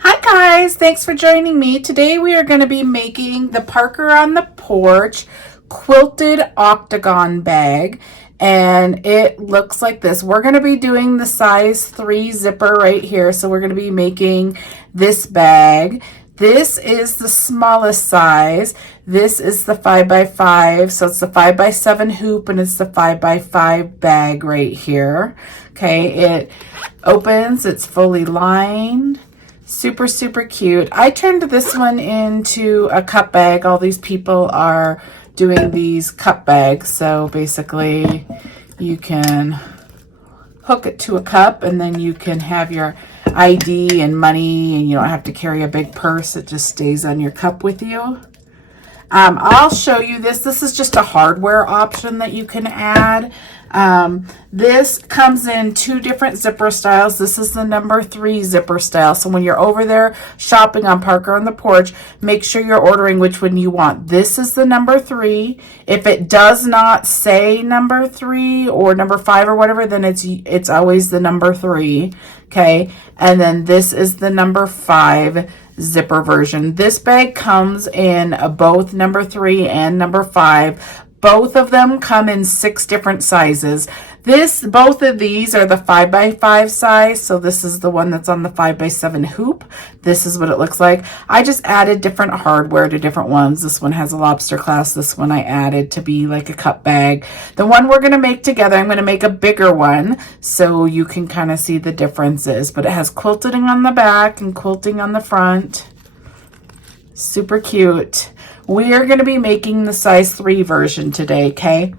Hi guys, thanks for joining me. Today we are going to be making the Parker on the Porch quilted Octagon bag, and it looks like this. We're going to be doing the size 3 zipper right here, so we're going to be making this bag. This is the smallest size. This is the 5x5, so it's the 5x7 hoop and it's the 5x5 bag right here. Okay, it opens, it's fully lined. Super, super cute. I turned this one into a cup bag. All these people are doing these cup bags. So basically you can hook it to a cup and then you can have your ID and money, and you don't have to carry a big purse. It just stays on your cup with you. I'll show you this. This is just a hardware option that you can add. This comes in 2 different zipper styles. This is the number 3 zipper style. So when you're over there shopping on Parker on the Porch, make sure you're ordering which one you want. This is the number 3. If it does not say number 3 or number 5 or whatever, then it's always the number 3. Okay. And then this is the number 5 zipper version. This bag comes in both number 3 and number 5. Both of them come in 6 different sizes. Both of these are the 5x5 size. So this is the one that's on the 5x7 hoop. This is what it looks like. I just added different hardware to different ones. This one has a lobster clasp. This one I added to be like a cup bag. The one we're going to make together, I'm going to make a bigger one so you can kind of see the differences. But it has quilting on the back and quilting on the front. Super cute. We are going to be making the size 3 version today, okay?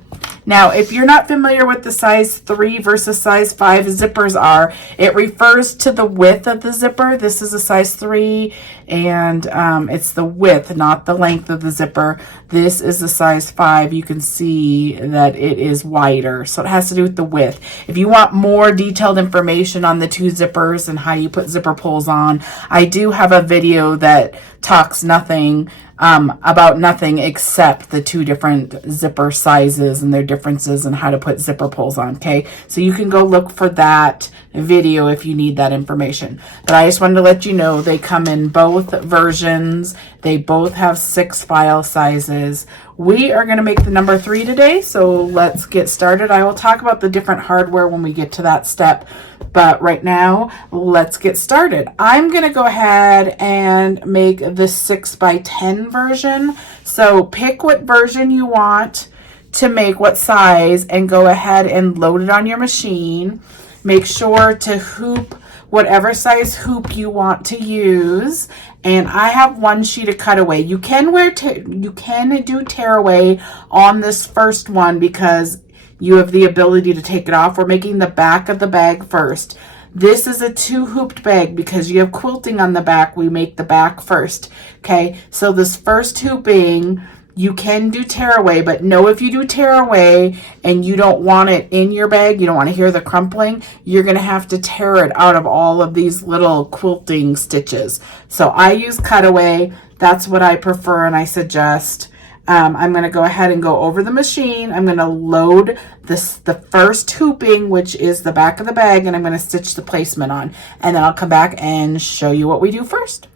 Now, if you're not familiar with the size 3 versus size 5 zippers are, it refers to the width of the zipper. This is a size 3, and it's the width, not the length of the zipper. This is a size 5. You can see that it is wider, so it has to do with the width. If you want more detailed information on the 2 zippers and how you put zipper pulls on, I do have a video that talks about nothing except the 2 different zipper sizes and their differences and how to put zipper pulls on, okay? So you can go look for that video if you need that information. But I just wanted to let you know they come in both versions. They both have 6 file sizes. We are going to make the number 3 today, so let's get started. I will talk about the different hardware when we get to that step, but right now, let's get started. I'm going to go ahead and make the 6x10 version. So pick what version you want to make, what size, and go ahead and load it on your machine. Make sure to hoop whatever size hoop you want to use. And I have 1 sheet of cutaway. You can do tearaway on this first one because you have the ability to take it off. We're making the back of the bag first. This is a 2 hooped bag because you have quilting on the back. We make the back first. Okay, so this first hooping, you can do tearaway, but know if you do tearaway and you don't want it in your bag, you don't want to hear the crumpling, you're going to have to tear it out of all of these little quilting stitches. So I use cutaway. That's what I prefer and I suggest. I'm going to go ahead and go over the machine. I'm going to load the first hooping, which is the back of the bag, and I'm going to stitch the placement on. And then I'll come back and show you what we do first.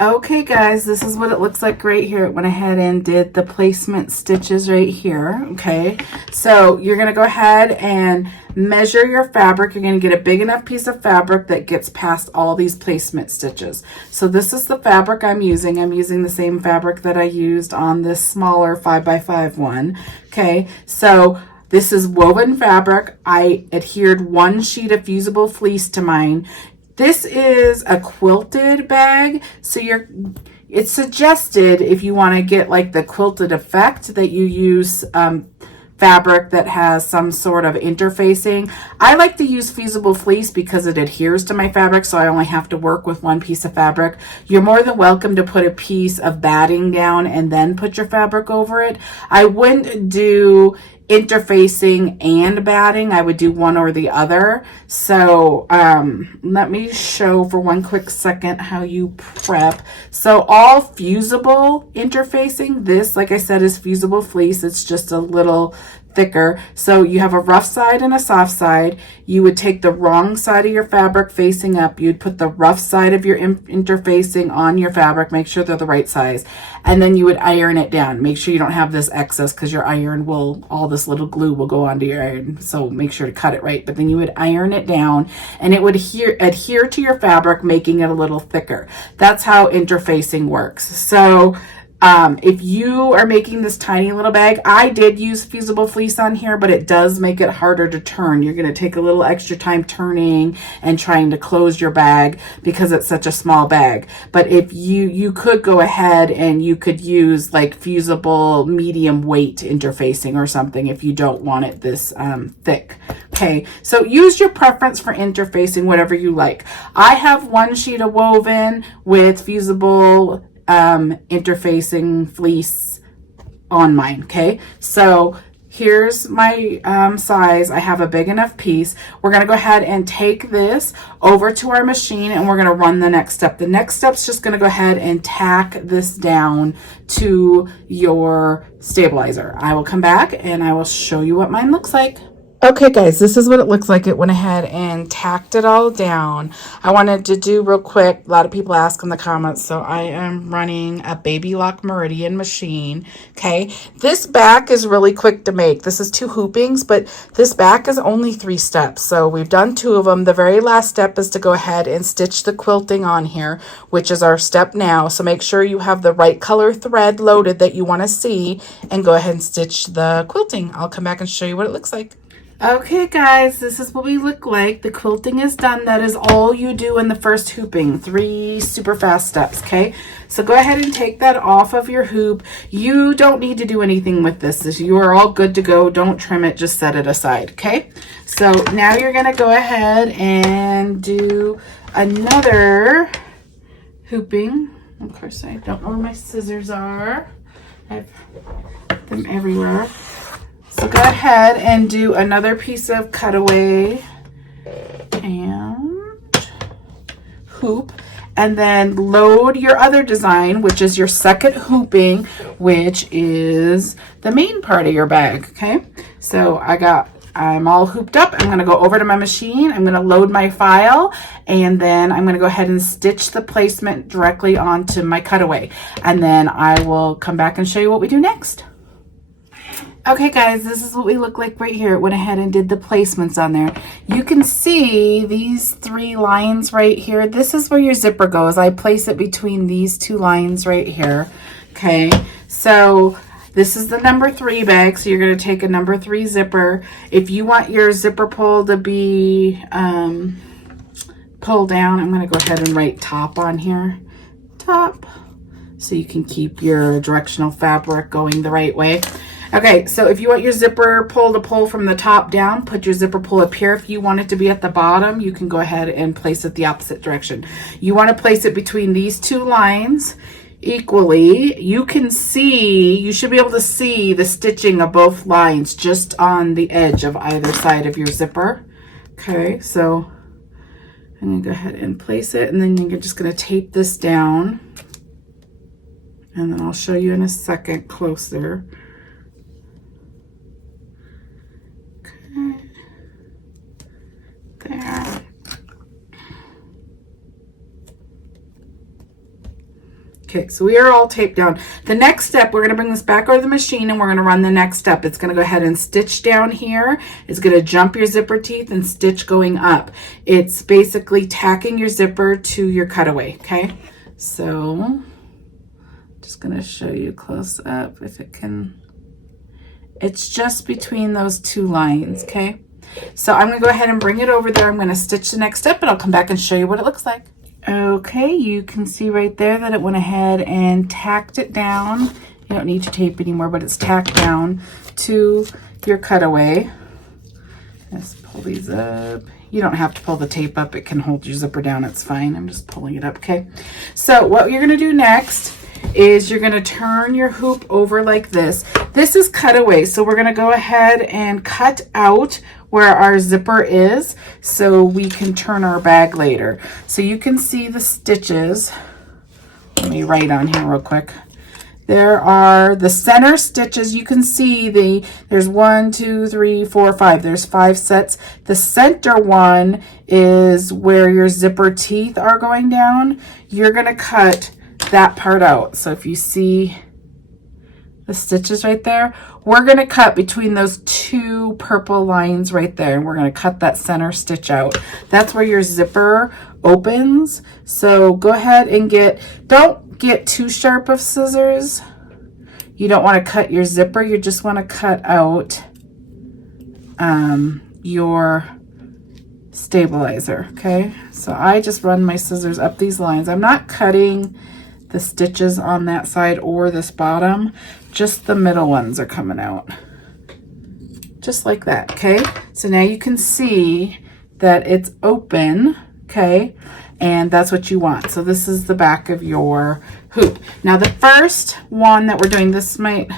Okay guys, this is what it looks like right here. It went ahead and did the placement stitches right here. Okay, so you're going to go ahead and measure your fabric. You're going to get a big enough piece of fabric that gets past all these placement stitches. So this is the fabric I'm using. I'm using the same fabric that I used on this smaller 5x5 one. Okay, so this is woven fabric. I adhered 1 sheet of fusible fleece to mine. This is a quilted bag, so it's suggested if you want to get like the quilted effect that you use fabric that has some sort of interfacing. I like to use fusible fleece because it adheres to my fabric, so I only have to work with 1 piece of fabric. You're more than welcome to put a piece of batting down and then put your fabric over it. I wouldn't do interfacing and batting. I would do one or the other. So let me show for 1 quick second how you prep. So all fusible interfacing, this like I said is fusible fleece. It's just a little thicker. So you have a rough side and a soft side. You would take the wrong side of your fabric facing up. You'd put the rough side of your interfacing on your fabric. Make sure they're the right size. And then you would iron it down. Make sure you don't have this excess because your iron will, all this little glue will go onto your iron. So make sure to cut it right. But then you would iron it down and it would adhere to your fabric, making it a little thicker. That's how interfacing works. So if you are making this tiny little bag, I did use fusible fleece on here, but it does make it harder to turn. You're going to take a little extra time turning and trying to close your bag because it's such a small bag. But if you could go ahead and you could use like fusible medium weight interfacing or something if you don't want it this thick. Okay, so use your preference for interfacing, whatever you like. I have one sheet of woven with fusible interfacing fleece on mine. Okay, so here's my size. I have a big enough piece. We're going to go ahead and take this over to our machine and we're going to run the next step. The next step is just going to go ahead and tack this down to your stabilizer. I will come back and I will show you what mine looks like. Okay guys, this is what it looks like. It went ahead and tacked it all down. I wanted to do real quick, a lot of people ask in the comments, so I am running a Baby Lock Meridian machine. Okay, this back is really quick to make. This is 2 hoopings, but this back is only 3 steps. So we've done 2 of them. The very last step is to go ahead and stitch the quilting on here, which is our step now. So make sure you have the right color thread loaded that you want to see and go ahead and stitch the quilting. I'll come back and show you what it looks like. Okay guys, this is what we look like. The quilting is done. That is all you do in the first hooping. 3 super fast steps, okay? So go ahead and take that off of your hoop. You don't need to do anything with this. You are all good to go. Don't trim it, just set it aside, okay? So now you're gonna go ahead and do another hooping. Of course, I don't know where my scissors are. I have them everywhere. So go ahead and do another piece of cutaway and hoop, and then load your other design, which is your second hooping, which is the main part of your bag, okay? So I'm all hooped up. I'm going to go over to my machine. I'm going to load my file, and then I'm going to go ahead and stitch the placement directly onto my cutaway, and then I will come back and show you what we do next. Okay guys, this is what we look like right here. It went ahead and did the placements on there. You can see these 3 lines right here. This is where your zipper goes. I place it between these 2 lines right here. Okay, so this is the number 3 bag, so you're going to take a number 3 zipper. If you want your zipper pull to be pulled down, I'm going to go ahead and write top on here. Top. So you can keep your directional fabric going the right way. Okay, so if you want your zipper pull to pull from the top down, put your zipper pull up here. If you want it to be at the bottom, you can go ahead and place it the opposite direction. You want to place it between these 2 lines equally. You can see, you should be able to see the stitching of both lines just on the edge of either side of your zipper. Okay, so I'm going to go ahead and place it, and then you're just going to tape this down. And then I'll show you in a second closer. There. Okay, so we are all taped down. The next step, we're going to bring this back over the machine and we're going to run the next step. It's going to go ahead and stitch down here. It's going to jump your zipper teeth and stitch going up. It's basically tacking your zipper to your cutaway, okay? So, just going to show you close up if it can. It's just between those 2 lines, okay? So I'm going to go ahead and bring it over there. I'm going to stitch the next step and I'll come back and show you what it looks like. Okay, you can see right there that it went ahead and tacked it down. You don't need to tape anymore, but it's tacked down to your cutaway. Just pull these up. You don't have to pull the tape up. It can hold your zipper down. It's fine. I'm just pulling it up, okay? So what you're going to do next is you're going to turn your hoop over like this. This is cutaway, so we're going to go ahead and cut out where our zipper is so we can turn our bag later. So you can see the stitches. Let me write on here real quick. there are the center stitches. You can see there's 1, 2, 3, 4, 5. There's 5 sets. The center one is where your zipper teeth are going down. You're going to cut that part out. So if you see the stitches right there, we're going to cut between those 2 purple lines right there, and we're going to cut that center stitch out. That's where your zipper opens. So go ahead and don't get too sharp of scissors. You don't want to cut your zipper, you just want to cut out your stabilizer. Okay, so I just run my scissors up these lines. I'm not cutting the stitches on that side or this bottom, just the middle ones are coming out, just like that. Okay, so now you can see that it's open. Okay, and that's what you want. So this is the back of your hoop. Now the first one that we're doing, this might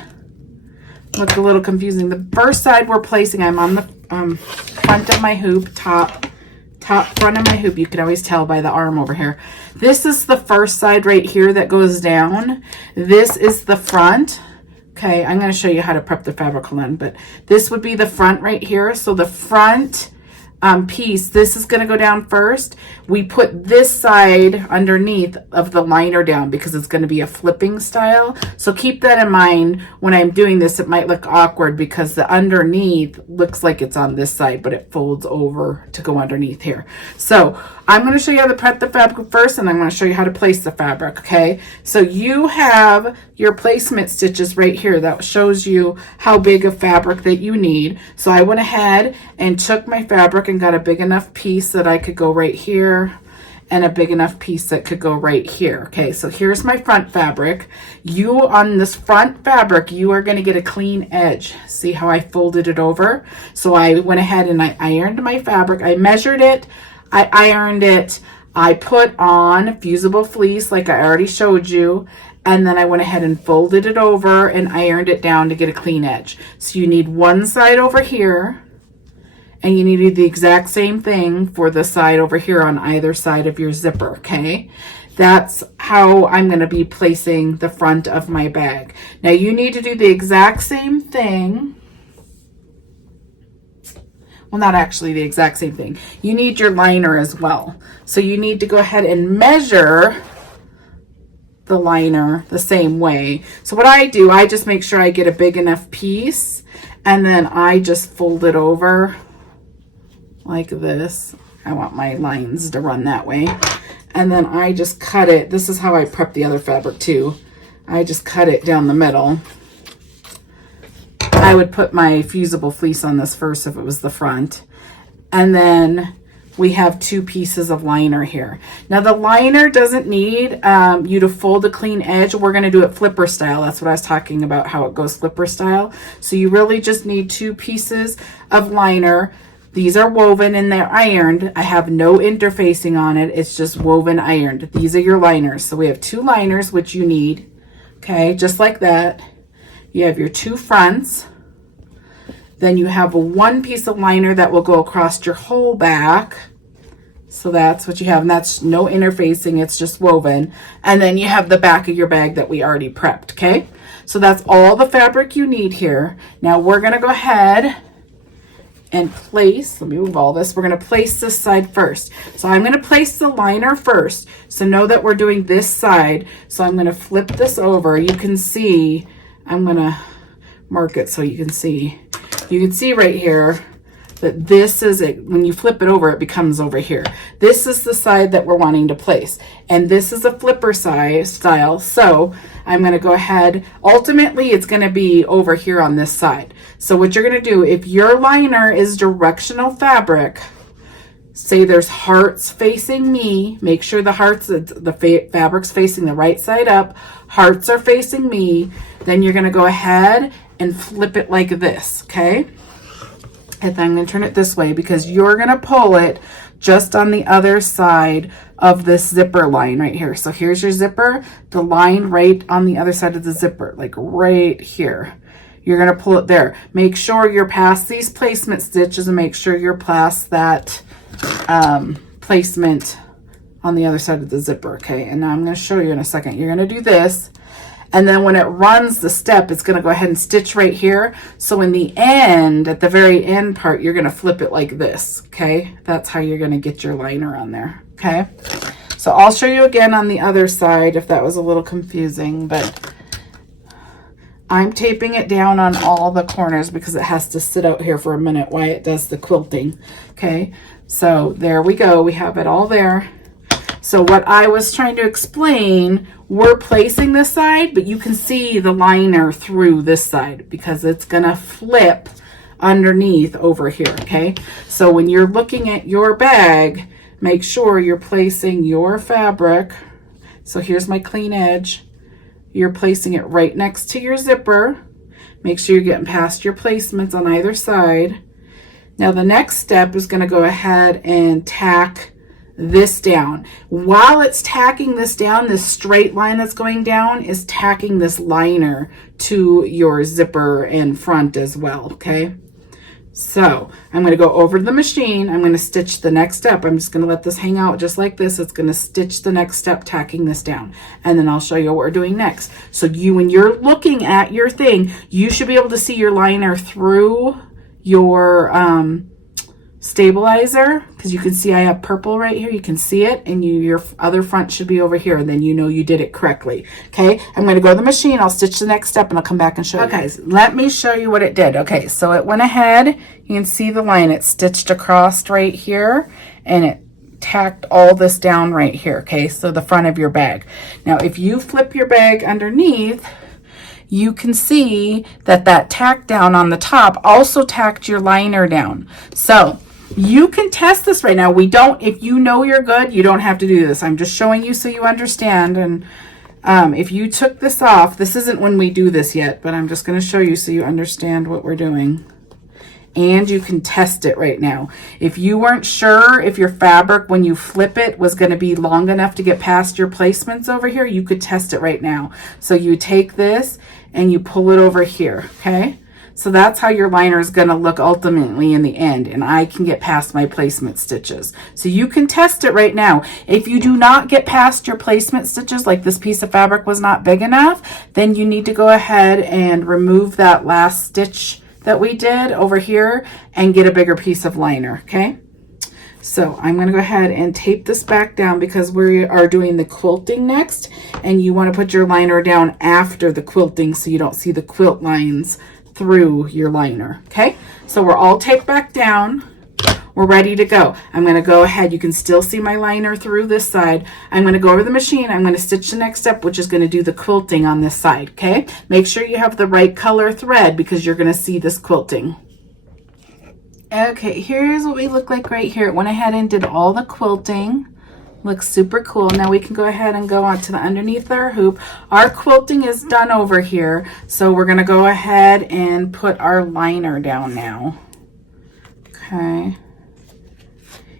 look a little confusing. The first side we're placing, I'm on the front of my hoop, top front of my hoop. You can always tell by the arm over here. This is the first side right here that goes down. This is the front. Okay, I'm going to show you how to prep the fabric, hold on, but this would be the front right here. So the front piece, this is going to go down first. We put this side underneath of the liner down because it's going to be a flipping style. So keep that in mind when I'm doing this. It might look awkward because the underneath looks like it's on this side, but it folds over to go underneath here. So I'm going to show you how to prep the fabric first, and I'm going to show you how to place the fabric. Okay, so you have your placement stitches right here that shows you how big of fabric that you need. So I went ahead and took my fabric and got a big enough piece that I could go right here and a big enough piece that could go right here. Okay, so here's my front fabric. You, on this front fabric, you are going to get a clean edge. See how I folded it over? So I went ahead and I ironed my fabric. I measured it, I ironed it, I put on fusible fleece like I already showed you, and then I went ahead and folded it over and ironed it down to get a clean edge. So you need one side over here, and you need to do the exact same thing for the side over here on either side of your zipper. Okay, that's how I'm going to be placing the front of my bag. Now you need to do the exact same thing. Well, not actually the exact same thing. You need your liner as well. So you need to go ahead and measure the liner the same way. So what I do, I just make sure I get a big enough piece, and then I just fold it over like this. I want my lines to run that way. And then I just cut it. This is how I prep the other fabric too. I just cut it down the middle. I would put my fusible fleece on this first if it was the front. And then we have 2 pieces of liner here. Now the liner doesn't need you to fold a clean edge. We're going to do it flipper style. That's what I was talking about, how it goes flipper style. So you really just need 2 pieces of liner. These are woven and they're ironed. I have no interfacing on it. It's just woven ironed. These are your liners. So we have 2 liners, which you need. Okay, just like that. You have your 2 fronts. Then you have 1 piece of liner that will go across your whole back. So that's what you have, and that's no interfacing, it's just woven. And then you have the back of your bag that we already prepped, okay? So that's all the fabric you need here. Now we're gonna go ahead and place, let me move all this, we're gonna place this side first. So I'm gonna place the liner first. So know that we're doing this side. So I'm gonna flip this over. You can see, I'm gonna mark it so you can see. You can see right here that this is it. When you flip it over, it becomes over here. This is the side that we're wanting to place. And this is a flipper style. So I'm going to go ahead. Ultimately, it's going to be over here on this side. So what you're going to do, if your liner is directional fabric, say there's hearts facing me, make sure the hearts, the fabric's facing the right side up, hearts are facing me, then you're going to go ahead and flip it like this, okay? And then I'm going to turn it this way because you're going to pull it just on the other side of this zipper line right here. So here's your zipper, the line right on the other side of the zipper, like right here. You're going to pull it there. Make sure you're past these placement stitches and make sure you're past that placement on the other side of the zipper, okay? And now I'm going to show you in a second. You're going to do this, And then when it runs the step, it's going to go ahead and stitch right here. So in the end, at the very end part, you're going to flip it like this, okay? That's how you're going to get your liner on there, okay? So I'll show you again on the other side if that was a little confusing, but I'm taping it down on all the corners because it has to sit out here for a minute while it does the quilting, okay? So there we go. We have it all there. So what I was trying to explain, we're placing this side, but you can see the liner through this side because it's going to flip underneath over here, okay? So when you're looking at your bag, make sure you're placing your fabric. So here's my clean edge. You're placing it right next to your zipper. Make sure you're getting past your placements on either side. Now the next step is going to go ahead and tack this down. While it's tacking this down, this straight line that's going down is tacking this liner to your zipper and front as well, okay? So I'm going to go over to the machine. I'm going to stitch the next step. I'm just going to let this hang out just like this. It's going to stitch the next step, tacking this down. And then I'll show you what we're doing next. So when you're looking at your thing, you should be able to see your liner through your stabilizer, because you can see I have purple right here. You can see it, and your other front should be over here, and then you know you did it correctly. Okay, I'm going to go to the machine. I'll stitch the next step, and I'll come back and show you. Okay, so let me show you what it did. Okay, so it went ahead. You can see the line. It stitched across right here, and it tacked all this down right here. Okay, so the front of your bag. Now, if you flip your bag underneath, you can see that that tack down on the top also tacked your liner down. So you can test this right now. If you know you're good, you don't have to do this. I'm just showing you so you understand. And if you took this off, this isn't when we do this yet, but I'm just going to show you so you understand what we're doing. And you can test it right now. If you weren't sure if your fabric, when you flip it, was going to be long enough to get past your placements over here, you could test it right now. So you take this and you pull it over here, okay? So that's how your liner is going to look ultimately in the end, and I can get past my placement stitches. So you can test it right now. If you do not get past your placement stitches, like this piece of fabric was not big enough, then you need to go ahead and remove that last stitch that we did over here and get a bigger piece of liner, okay? So I'm going to go ahead and tape this back down because we are doing the quilting next, and you want to put your liner down after the quilting so you don't see the quilt lines through your liner, okay? So we're all taped back down. We're ready to go. I'm going to go ahead. You can still see my liner through this side. I'm going to go over the machine. I'm going to stitch the next step, which is going to do the quilting on this side, okay? Make sure you have the right color thread because you're going to see this quilting. Okay, here's what we look like right here. It went ahead and did all the quilting. Looks super cool. Now we can go ahead and go on to the underneath our hoop. Our quilting is done over here, so we're going to go ahead and put our liner down now. Okay.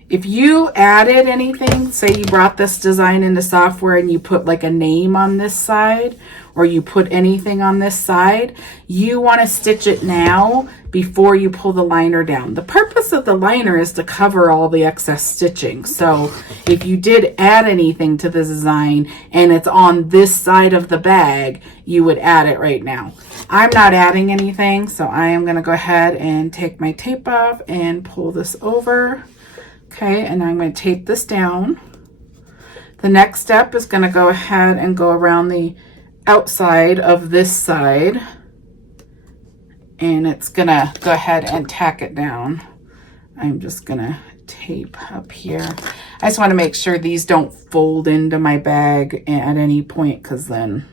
If you added anything, say you brought this design into software and you put like a name on this side, or you put anything on this side, you want to stitch it now before you pull the liner down. The purpose of the liner is to cover all the excess stitching. So if you did add anything to the design and it's on this side of the bag, you would add it right now. I'm not adding anything, so I am going to go ahead and take my tape off and pull this over. Okay, and I'm going to tape this down. The next step is going to go ahead and go around the outside of this side, and it's going to go ahead and tack it down. I'm just going to tape up here. I just want to make sure these don't fold into my bag at any point, because then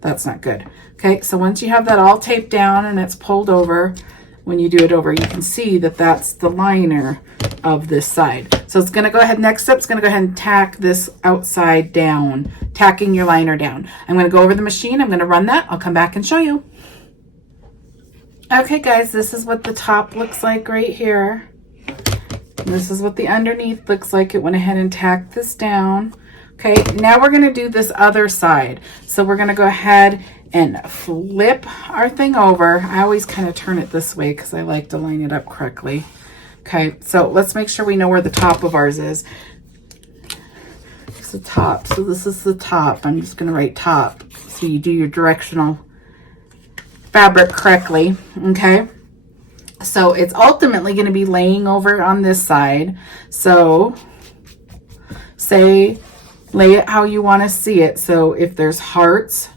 that's not good. Okay, so once you have that all taped down and it's pulled over, when you do it over, you can see that that's the liner of this side. So it's going to go ahead, next step, it's going to go ahead and tack this outside down, tacking your liner down. I'm going to go over the machine. I'm going to run that. I'll come back and show you. Okay, guys, this is what the top looks like right here. This is what the underneath looks like. It went ahead and tacked this down. Okay, now we're going to do this other side. So we're going to go ahead and flip our thing over. I always kind of turn it this way because I like to line it up correctly. Okay, so let's make sure we know where the top of ours is. the top. So this is the top. I'm just going to write top so you do your directional fabric correctly. Okay. So it's ultimately going to be laying over on this side. So lay it how you want to see it. So if there's hearts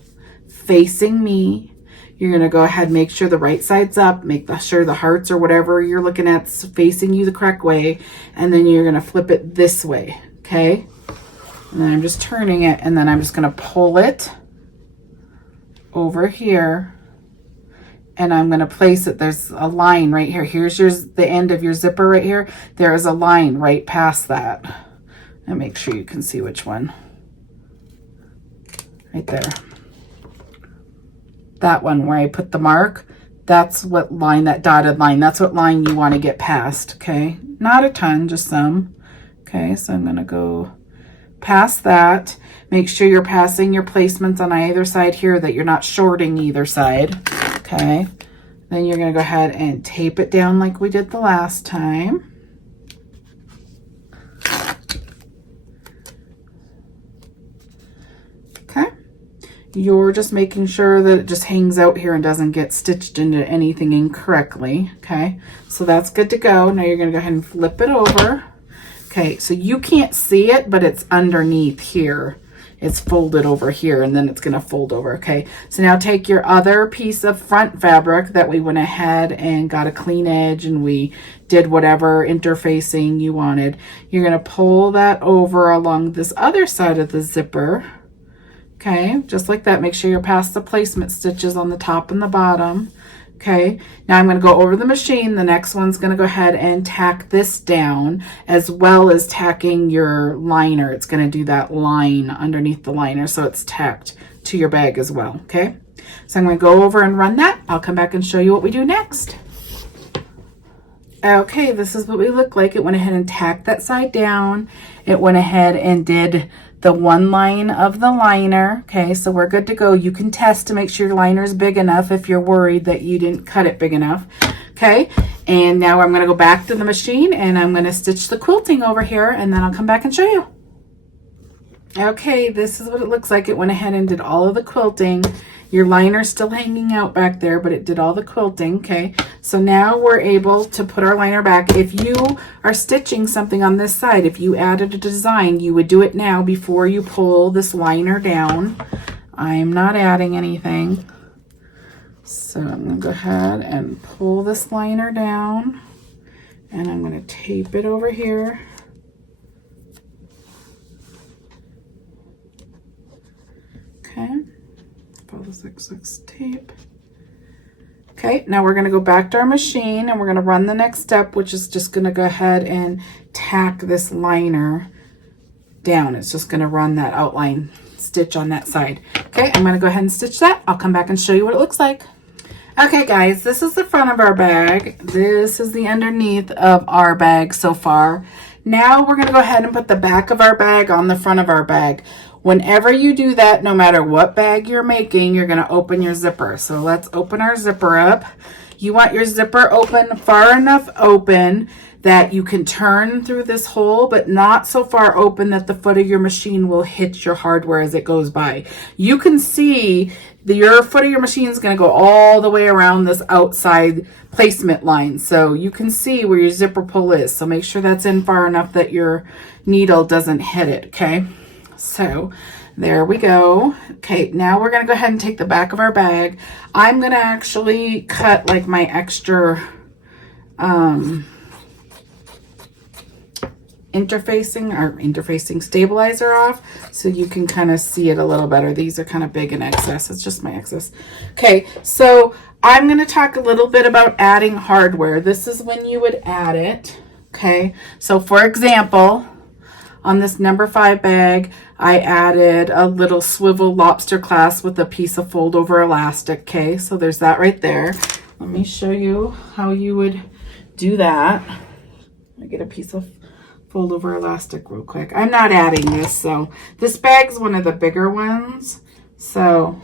facing me, you're going to go ahead and make sure the right side's up, make sure the hearts or whatever you're looking at is facing you the correct way, and then you're going to flip it this way, okay? And then I'm just turning it, and then I'm just going to pull it over here, and I'm going to place it. There's a line right here. Here's the end of your zipper right here. There is a line right past that. And make sure you can see which one. Right there. That one where I put the mark, that's what line, that dotted line, that's what line you want to get past, okay? Not a ton, just some. Okay, so I'm going to go past that. Make sure you're passing your placements on either side here, that you're not shorting either side, okay? Then you're going to go ahead and tape it down like we did the last time. You're just making sure that it just hangs out here and doesn't get stitched into anything incorrectly. Okay, so that's good to go. Now you're going to go ahead and flip it over. Okay, so you can't see it, but it's underneath here. It's folded over here, and then it's going to fold over. Okay, so now take your other piece of front fabric that we went ahead and got a clean edge, and we did whatever interfacing you wanted. You're going to pull that over along this other side of the zipper. Okay, just like that. Make sure you're past the placement stitches on the top and the bottom. Okay, now I'm going to go over the machine. The next one's going to go ahead and tack this down, as well as tacking your liner. It's going to do that line underneath the liner, so it's tacked to your bag as well. Okay, so I'm going to go over and run that. I'll come back and show you what we do next. Okay, this is what we look like. It went ahead and tacked that side down. It went ahead and did the one line of the liner. Okay, so we're good to go. You can test to make sure your liner is big enough if you're worried that you didn't cut it big enough. Okay, and now I'm going to go back to the machine and I'm going to stitch the quilting over here, and then I'll come back and show you. Okay, this is what it looks like. It went ahead and did all of the quilting. Your liner's still hanging out back there, but it did all the quilting. Okay, so now we're able to put our liner back. If you are stitching something on this side, if you added a design, you would do it now before you pull this liner down. I'm not adding anything. So I'm going to go ahead and pull this liner down, and I'm going to tape it over here. Okay, follow the 6/6 tape. Okay, now we're going to go back to our machine and we're going to run the next step, which is just going to go ahead and tack this liner down. It's just going to run that outline stitch on that side. Okay, I'm going to go ahead and stitch that. I'll come back and show you what it looks like. Okay guys, this is the front of our bag. This is the underneath of our bag so far. Now we're going to go ahead and put the back of our bag on the front of our bag. Whenever you do that, no matter what bag you're making, you're going to open your zipper. So let's open our zipper up. You want your zipper open, far enough open that you can turn through this hole, but not so far open that the foot of your machine will hit your hardware as it goes by. You can see your foot of your machine is going to go all the way around this outside placement line. So you can see where your zipper pull is. So make sure that's in far enough that your needle doesn't hit it, okay? So there we go. Okay, now we're going to go ahead and take the back of our bag. I'm going to actually cut like my extra interfacing stabilizer off so you can kind of see it a little better. These are kind of big in excess. It's just my excess. Okay, so I'm going to talk a little bit about adding hardware. This is when you would add it. Okay, so for example, on this number 5 bag, I added a little swivel lobster clasp with a piece of fold over elastic. Okay, so there's that right there. Let me show you how you would do that. Let me get a piece of fold over elastic real quick. I'm not adding this, so this bag's one of the bigger ones, so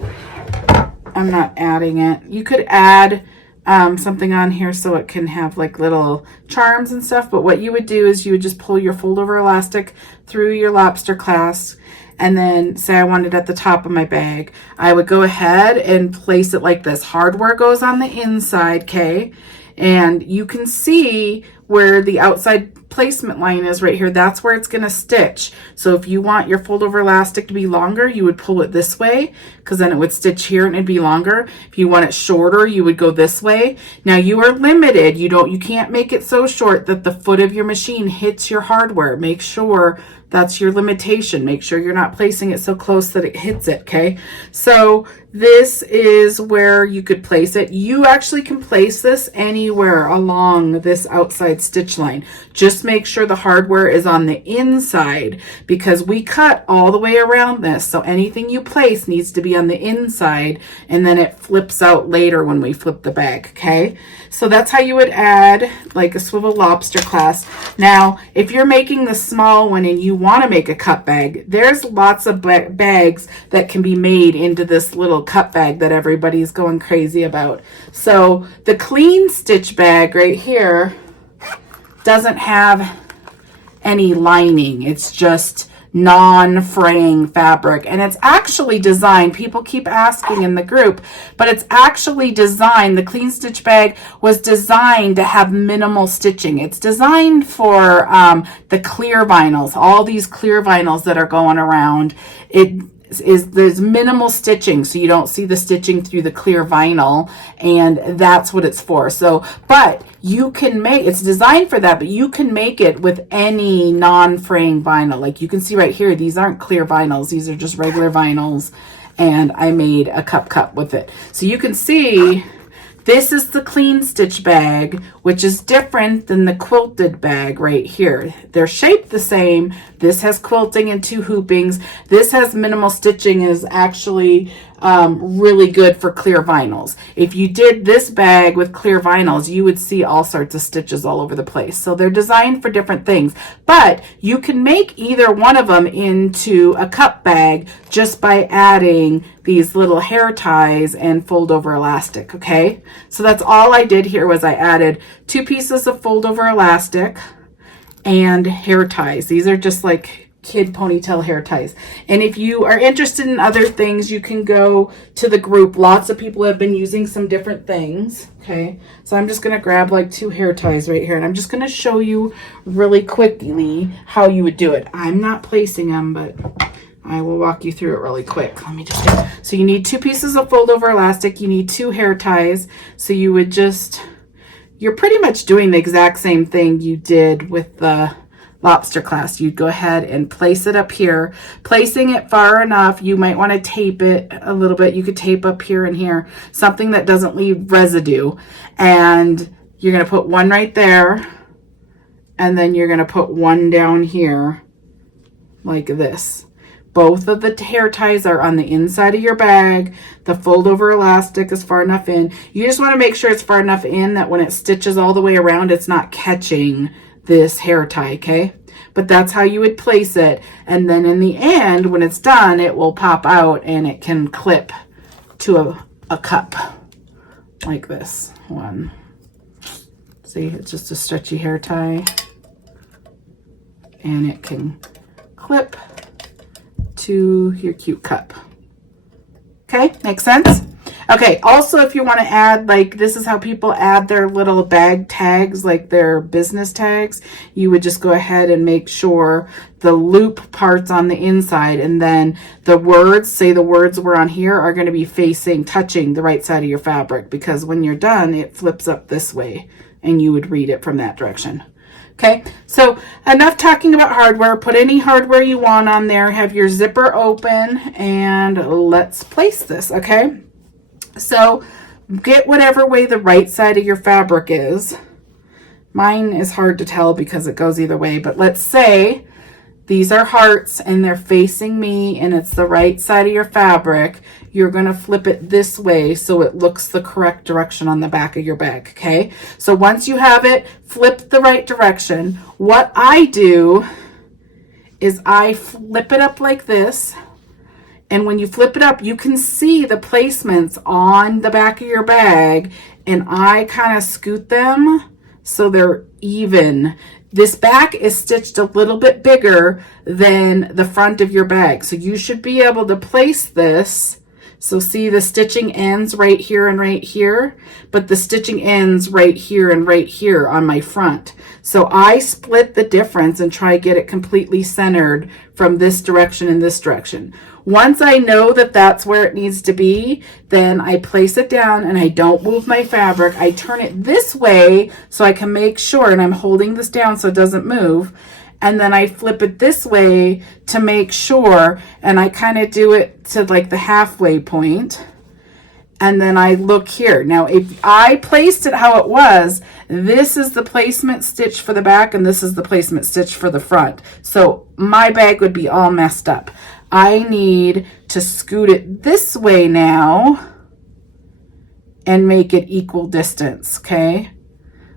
I'm not adding it. You could add something on here so it can have like little charms and stuff. But what you would do is you would just pull your fold over elastic through your lobster clasp, and then say I want it at the top of my bag. I would go ahead and place it like this. Hardware goes on the inside, okay? And you can see where the outside placement line is right here. That's where it's going to stitch. So if you want your fold over elastic to be longer, you would pull it this way, because then it would stitch here and it'd be longer. If you want it shorter, you would go this way. Now you are limited. You can't make it so short that the foot of your machine hits your hardware. Make sure that's your limitation. Make sure you're not placing it so close that it hits it, okay? So this is where you could place it. You actually can place this anywhere along this outside stitch line. Just make sure the hardware is on the inside, because we cut all the way around this. So anything you place needs to be on the inside, and then it flips out later when we flip the bag, okay? So that's how you would add like a swivel lobster clasp. Now, if you're making the small one and you want to make a cup bag, there's lots of bags that can be made into this little cup bag that everybody's going crazy about. So the clean stitch bag right here doesn't have any lining. It's just non-fraying fabric, and it's actually designed, people keep asking in the group, but it's actually designed, the clean stitch bag was designed to have minimal stitching. It's designed for the clear vinyls, all these clear vinyls that are going around. There's minimal stitching, so you don't see the stitching through the clear vinyl, and that's what it's for. So, but you can make, it's designed for that, but you can make it with any non-fraying vinyl. Like you can see right here, these aren't clear vinyls, these are just regular vinyls, and I made a cup with it. So you can see this is the clean stitch bag, which is different than the quilted bag right here. They're shaped the same. This has quilting and 2 hoopings. This has minimal stitching, is actually really good for clear vinyls. If you did this bag with clear vinyls, you would see all sorts of stitches all over the place. So they're designed for different things, but you can make either one of them into a cup bag just by adding these little hair ties and fold over elastic, okay? So that's all I did here, was I added 2 pieces of fold over elastic and hair ties. These are just like kid ponytail hair ties. And if you are interested in other things, you can go to the group. Lots of people have been using some different things, okay? So I'm just going to grab like 2 hair ties right here, and I'm just going to show you really quickly how you would do it. I'm not placing them, but I will walk you through it really quick. Let me just do. So you need 2 pieces of fold over elastic. You need 2 hair ties. So you would just, you're pretty much doing the exact same thing you did with the lobster clasp. You'd go ahead and place it up here, placing it far enough. You might want to tape it a little bit. You could tape up here and here, something that doesn't leave residue. And you're going to put one right there, and then you're going to put one down here like this. Both of the hair ties are on the inside of your bag. The fold over elastic is far enough in. You just want to make sure it's far enough in that when it stitches all the way around, it's not catching this hair tie, okay? But that's how you would place it. And then in the end, when it's done, it will pop out and it can clip to a cup like this one. See, it's just a stretchy hair tie, and it can clip to your cute cup. Okay, makes sense? Okay, also if you want to add, like, this is how people add their little bag tags, like their business tags. You would just go ahead and make sure the loop part's on the inside, and then the words, say the words were on here, are going to be facing, touching the right side of your fabric, because when you're done, it flips up this way, and you would read it from that direction. Okay, so enough talking about hardware. Put any hardware you want on there. Have your zipper open, and let's place this, okay? So get whatever way the right side of your fabric is. Mine is hard to tell because it goes either way, but let's say these are hearts and they're facing me and it's the right side of your fabric. You're going to flip it this way so it looks the correct direction on the back of your bag, okay? So once you have it flipped the right direction, what I do is I flip it up like this, And when you flip it up, you can see the placements on the back of your bag, and I kind of scoot them so they're even. This back is stitched a little bit bigger than the front of your bag, so you should be able to place this. So see, the stitching ends right here and right here, but the stitching ends right here and right here on my front. So I split the difference and try to get it completely centered from this direction and this direction. Once I know that that's where it needs to be, then I place it down and I don't move my fabric. I turn it this way so I can make sure, and I'm holding this down so it doesn't move. And then I flip it this way to make sure, and I kind of do it to like the halfway point. And then I look here. Now, if I placed it how it was, this is the placement stitch for the back, and this is the placement stitch for the front. So my bag would be all messed up. I need to scoot it this way now and make it equal distance, okay?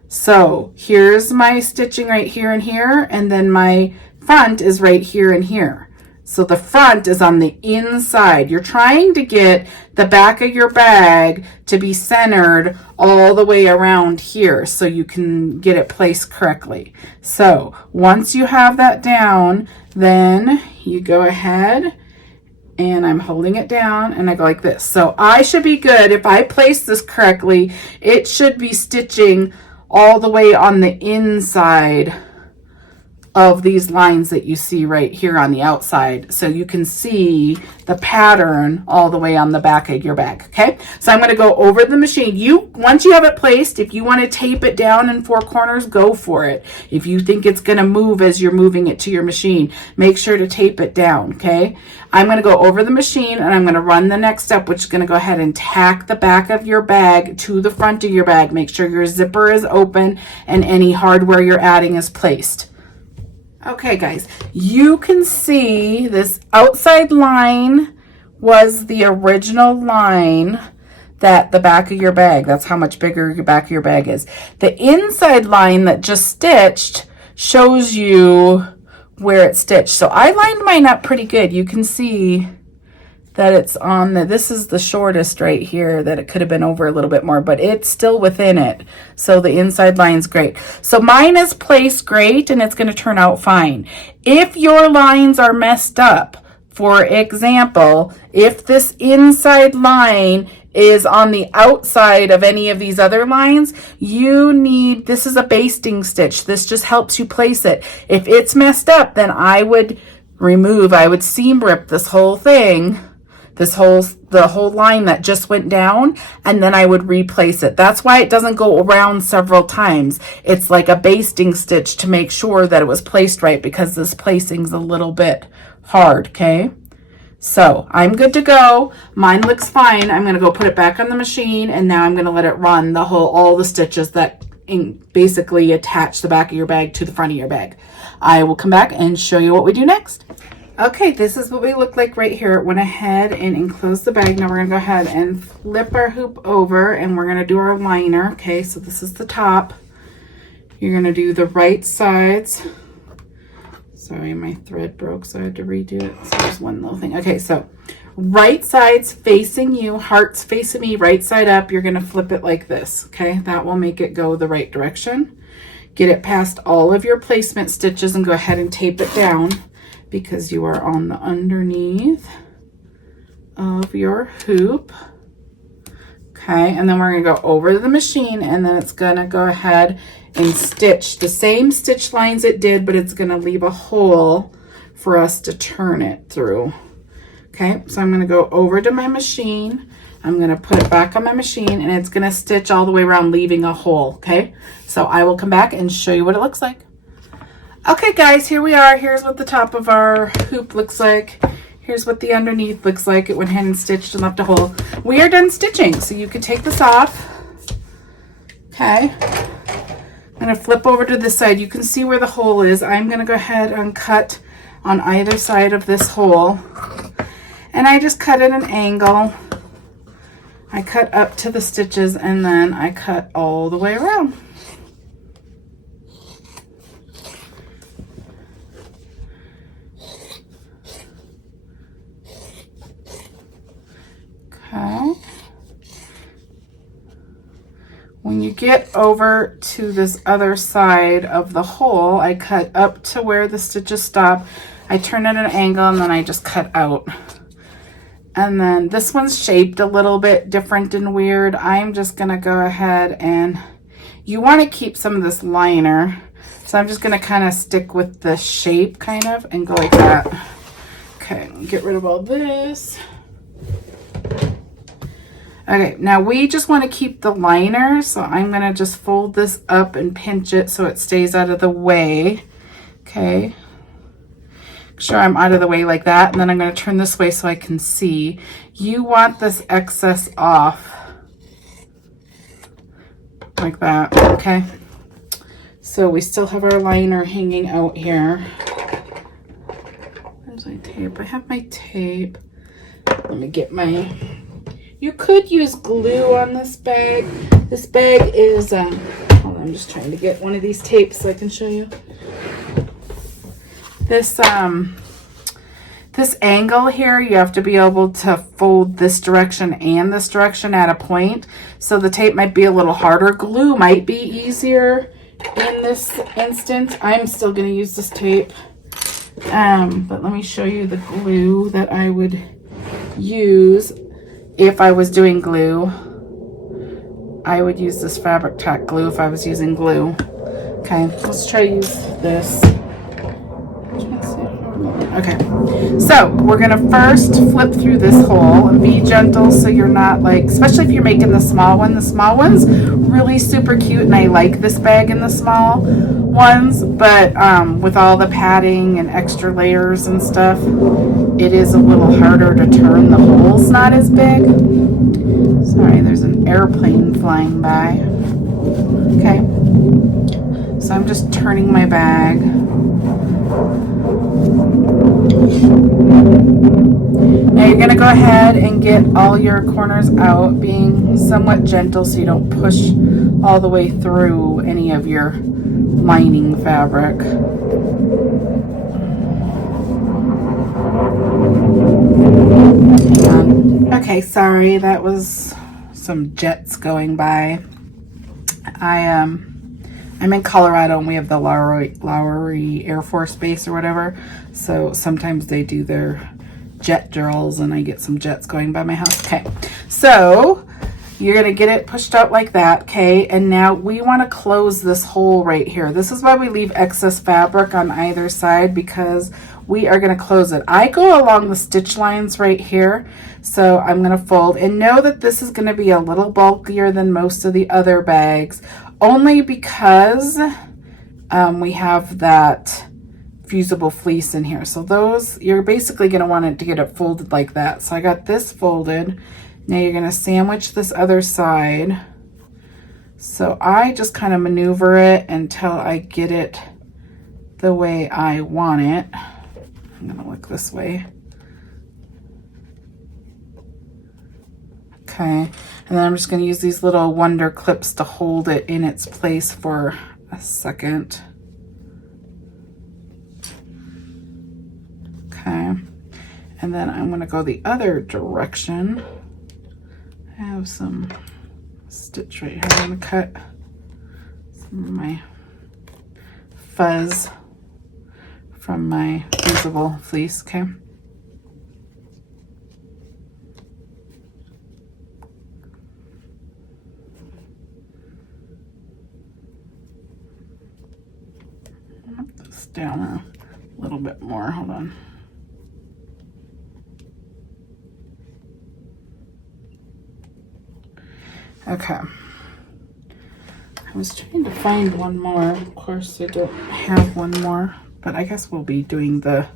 So here's my stitching right here and here, and then my front is right here and here. So the front is on the inside. You're trying to get the back of your bag to be centered all the way around here so you can get it placed correctly. So once you have that down, then you go ahead, and I'm holding it down and I go like this. So I should be good. If I place this correctly, it should be stitching all the way on the inside of these lines that you see right here on the outside, so you can see the pattern all the way on the back of your bag. Okay, so I'm going to go over the machine. Once you have it placed, if you want to tape it down in 4 corners, go for it. If you think it's going to move as you're moving it to your machine, make sure to tape it down. Okay, I'm going to go over the machine and I'm going to run the next step, which is going to go ahead and tack the back of your bag to the front of your bag. Make sure your zipper is open and any hardware you're adding is placed. Okay guys, you can see this outside line was the original line that the back of your bag, that's how much bigger your back of your bag is. The inside line that just stitched shows you where it's stitched. So I lined mine up pretty good. You can see that it's on this is the shortest right here, that it could have been over a little bit more, but it's still within it. So the inside line's great. So mine is placed great and it's going to turn out fine. If your lines are messed up, for example, if this inside line is on the outside of any of these other lines, this is a basting stitch. This just helps you place it. If it's messed up, then I would seam rip this whole thing, the whole line that just went down, and then I would replace it. That's why it doesn't go around several times. It's like a basting stitch to make sure that it was placed right, because this placing's a little bit hard, okay? So I'm good to go. Mine looks fine. I'm gonna go put it back on the machine, and now I'm gonna let it run all the stitches that basically attach the back of your bag to the front of your bag. I will come back and show you what we do next. Okay, this is what we look like right here. It went ahead and enclosed the bag. Now we're going to go ahead and flip our hoop over, and we're going to do our liner. Okay, so this is the top. You're going to do the right sides. Sorry, my thread broke, so I had to redo it. So there's one little thing. Okay, so right sides facing you, hearts facing me, right side up. You're going to flip it like this. Okay, that will make it go the right direction. Get it past all of your placement stitches and go ahead and tape it down, because you are on the underneath of your hoop. Okay, and then we're going to go over the machine, and then it's going to go ahead and stitch the same stitch lines it did, but it's going to leave a hole for us to turn it through. Okay, so I'm going to go over to my machine. I'm going to put it back on my machine, and it's going to stitch all the way around, leaving a hole. Okay, so I will come back and show you what it looks like. Okay guys, here we are. Here's what the top of our hoop looks like. Here's what the underneath looks like. It went ahead and stitched and left a hole. We are done stitching, so you can take this off. Okay. I'm going to flip over to this side. You can see where the hole is. I'm going to go ahead and cut on either side of this hole. And I just cut at an angle. I cut up to the stitches, and then I cut all the way around. get over to this other side of the hole, I cut up to where the stitches stop. I turn at an angle and then I just cut out. And then this one's shaped a little bit different and weird. I'm just gonna go ahead and, you wanna keep some of this liner. So I'm just gonna kind of stick with the shape kind of and go like that. Okay, get rid of all this. Okay, now we just want to keep the liner, so I'm going to just fold this up and pinch it so it stays out of the way. Okay, make sure I'm out of the way like that, and then I'm going to turn this way so I can see. You want this excess off like that, okay? So we still have our liner hanging out here. Where's my tape? I have my tape. Let me get my... You could use glue on this bag. This bag is, hold on, I'm just trying to get one of these tapes so I can show you. This, this angle here, you have to be able to fold this direction and this direction at a point. So the tape might be a little harder. Glue might be easier in this instance. I'm still going to use this tape. But let me show you the glue that I would use. If I was doing glue, I would use this fabric tack glue if I was using glue. Okay, let's try to use this. Okay, so we're gonna first flip through this hole and be gentle so you're not like, especially if you're making the small one. The small one's really super cute and I like this bag in the small ones, but with all the padding and extra layers and stuff, it is a little harder to turn. The hole's not as big. Sorry, there's an airplane flying by. Okay, so I'm just turning my bag. Now you're going to go ahead and get all your corners out, being somewhat gentle so you don't push all the way through any of your lining fabric. Hang on. Okay, sorry, that was some jets going by. I'm in Colorado and we have the Lowry Air Force Base or whatever, so sometimes they do their jet drills and I get some jets going by my house. Okay, so you're gonna get it pushed out like that, okay, and now we want to close this hole right here. This is why we leave excess fabric on either side, because we are going to close it. I go along the stitch lines right here, so I'm going to fold, and know that this is going to be a little bulkier than most of the other bags, only because we have that fusible fleece in here. So those, you're basically going to want it to get it folded like that. So I got this folded. Now you're going to sandwich this other side. So I just kind of maneuver it until I get it the way I want it. I'm going to look this way. Okay, and then I'm just going to use these little wonder clips to hold it in its place for a second. Okay, and then I'm going to go the other direction. I have some stitch right here. I'm going to cut some of my fuzz from my fusible fleece, okay? Put this down a little bit more, hold on. Okay. I was trying to find one more. Of course, I don't have one more, but I guess we'll be doing the...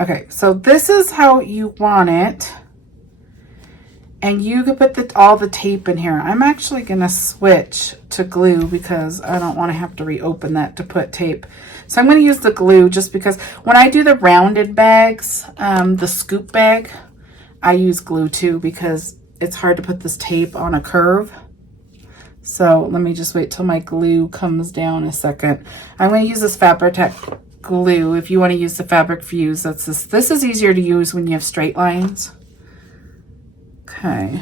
Okay, so this is how you want it. And you can put all the tape in here. I'm actually going to switch to glue because I don't want to have to reopen that to put tape. So I'm going to use the glue just because when I do the rounded bags, the scoop bag, I use glue too because it's hard to put this tape on a curve. So let me just wait till my glue comes down a second. I'm going to use this Fabri-Tac glue. If you want to use the Fabric Fuse, that's this. This is easier to use when you have straight lines. Okay.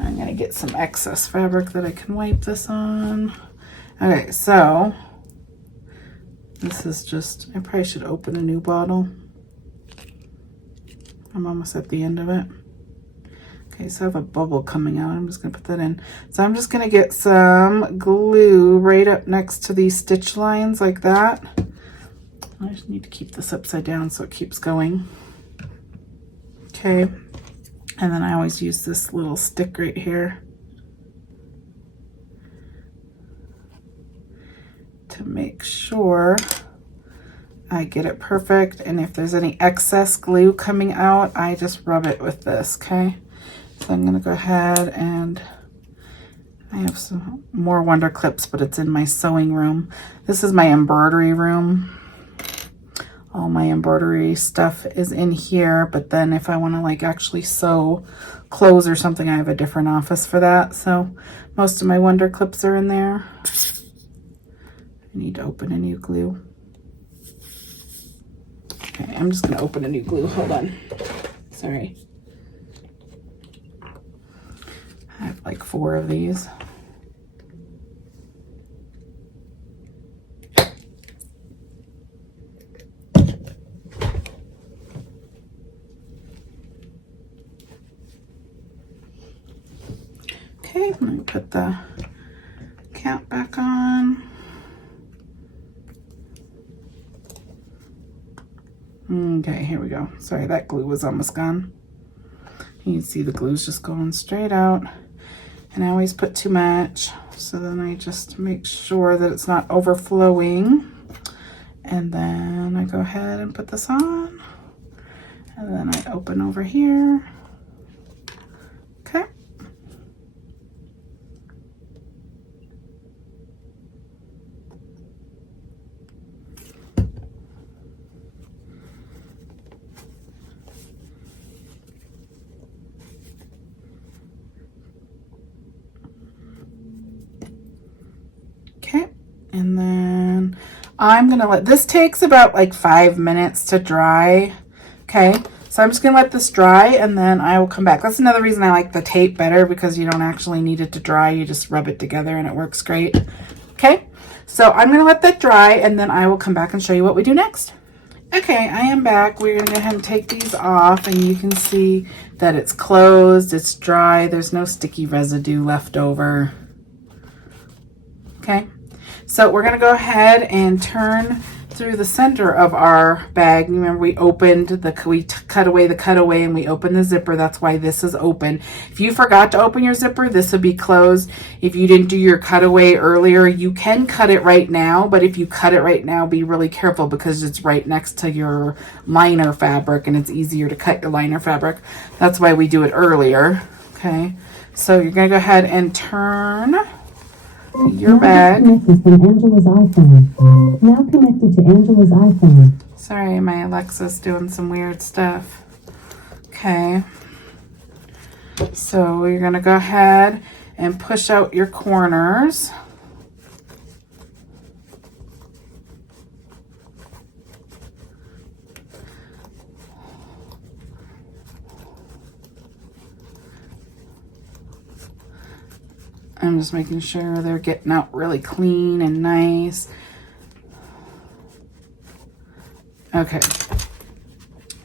I'm gonna get some excess fabric that I can wipe this on. Okay, so this is just, I probably should open a new bottle. I'm almost at the end of it. Okay, so I have a bubble coming out. I'm just gonna put that in. So I'm just gonna get some glue right up next to these stitch lines like that. I just need to keep this upside down so it keeps going. Okay, and then I always use this little stick right here to make sure I get it perfect. And if there's any excess glue coming out, I just rub it with this, okay? So I'm gonna go ahead and I have some more Wonder Clips, but it's in my sewing room. This is my embroidery room. All my embroidery stuff is in here, but then if I wanna like actually sew clothes or something, I have a different office for that. So most of my Wonder Clips are in there. I need to open a new glue. Okay, I'm just gonna open a new glue, hold on. Sorry. I have like 4 of these. Okay, let me put the cap back on. Okay, here we go. Sorry, that glue was almost gone. You can see the glue's just going straight out. And I always put too much, so then I just make sure that it's not overflowing. And then I go ahead and put this on. And then I open over here. Okay. And then I'm gonna let this, takes about like 5 minutes to dry. Okay, so I'm just gonna let this dry and then I will come back. That's another reason I like the tape better, because you don't actually need it to dry. You just rub it together and it works great. Okay, so I'm gonna let that dry and then I will come back and show you what we do next. Okay, I am back. We're gonna go ahead and take these off and you can see that it's closed, it's dry, there's no sticky residue left over. Okay. So we're going to go ahead and turn through the center of our bag. Remember, we cut away the cutaway and we opened the zipper. That's why this is open. If you forgot to open your zipper, this would be closed. If you didn't do your cutaway earlier, you can cut it right now. But if you cut it right now, be really careful because it's right next to your liner fabric and it's easier to cut your liner fabric. That's why we do it earlier. Okay, so you're going to go ahead and turn your bag. Connected from Angela's iPhone. Now connected to Angela's iPhone. Sorry, my Alexa's doing some weird stuff. Okay. So you're going to go ahead and push out your corners. I'm just making sure they're getting out really clean and nice. Okay.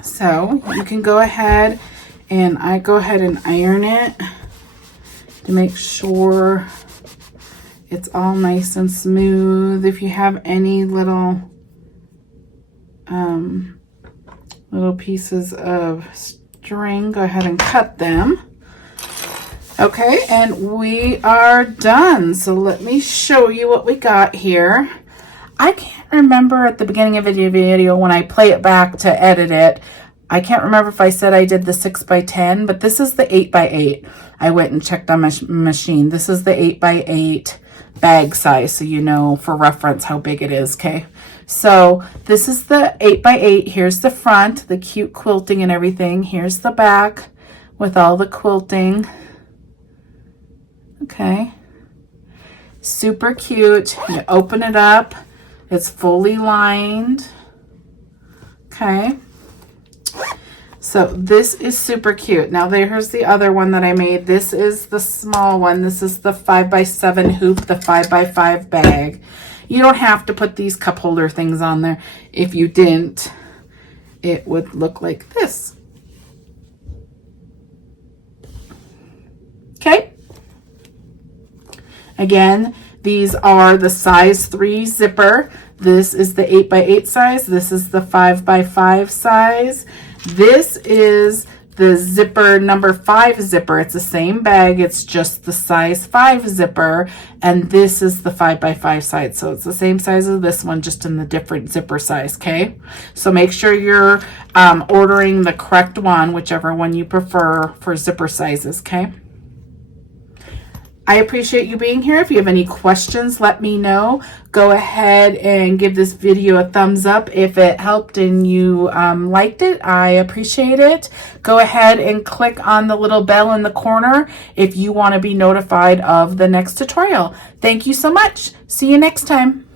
So you can go ahead and I go ahead and iron it to make sure it's all nice and smooth. If you have any little pieces of string, go ahead and cut them. Okay, and we are done. So let me show you what we got here. I can't remember at the beginning of the video when I play it back to edit it. I can't remember if I said I did the 6x10, but this is the 8x8. I went and checked on my machine. This is the 8x8 bag size, so you know for reference how big it is, okay? So this is the 8x8. Here's the front, the cute quilting and everything. Here's the back with all the quilting. Okay, super cute. You open it up, it's fully lined. Okay, So this is super cute. Now there's the other one that I made. This is the small one. This is the 5x7 hoop, the 5x5 bag. You don't have to put these cup holder things on there. If you didn't, it would look like this. Okay. Again, these are the size 3 zipper. This is the 8x8 size. This is the 5x5 size. This is the zipper number 5 zipper. It's the same bag. It's just the size 5 zipper. And this is the 5x5 size. So it's the same size as this one, just in the different zipper size. Okay. So make sure you're ordering the correct one, whichever one you prefer for zipper sizes. Okay. I appreciate you being here. If you have any questions, let me know. Go ahead and give this video a thumbs up if it helped and you liked it. I appreciate it. Go ahead and click on the little bell in the corner if you want to be notified of the next tutorial. Thank you so much. See you next time.